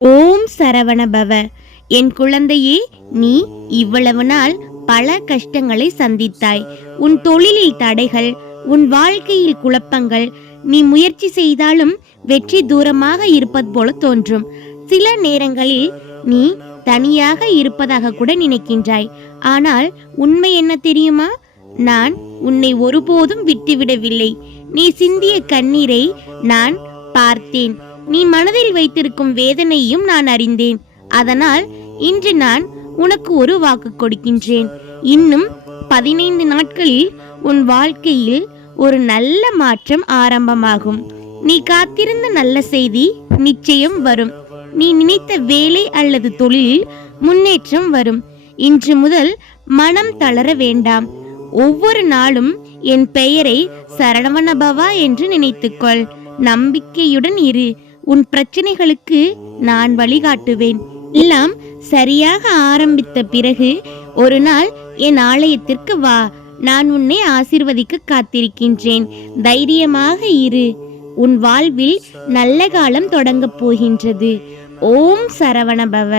ஓம் சரவணபவ. என் குழந்தையே, நீ இவ்வளவு நாள் பல கஷ்டங்களை சந்தித்தாய். உன் தொழிலில் தடைகள், உன் வாழ்க்கையில் குழப்பங்கள். நீ முயற்சி செய்தாலும் வெற்றி தூரமாக இருப்பது போல தோன்றும். சில நேரங்களில் நீ தனியாக இருப்பதாக கூட நினைக்கின்றாய். ஆனால் உண்மை என்ன தெரியுமா? நான் உன்னை ஒருபோதும் விட்டுவிடவில்லை. நீ சிந்திய கண்ணீரை நான் பார்த்தேன். நீ மனதில் வைத்திருக்கும் வேதனையும் நான் அறிந்தேன். அதனால் இன்று நான் உனக்கு ஒரு வாக்கு கொடுக்கின்றேன். இன்னும் 15 நாட்களில் உன் வாழ்க்கையில் ஒரு நல்ல மாற்றம் ஆரம்பமாகும். நீ காத்திருந்த நல்ல செய்தி நிச்சயம் வரும். நீ நினைத்த வேலை அல்லது தொழிலில் முன்னேற்றம் வரும். இன்று முதல் மனம் தளர வேண்டாம். ஒவ்வொரு நாளும் என் பெயரை சரவணபவா என்று நினைத்துக்கொள். நம்பிக்கையுடன் இரு. உன் பிரச்சனைகளுக்கு நான் வழிகாட்டுவேன். எல்லாம் சரியாக ஆரம்பித்த பிறகு ஒரு நாள் என் ஆலயத்திற்கு வா. நான் உன்னை ஆசீர்வதிக்க காத்திருக்கின்றேன். தைரியமாக இரு. உன் வாழ்வில் நல்ல காலம் தொடங்கப் போகின்றது. ஓம் சரவணபவ.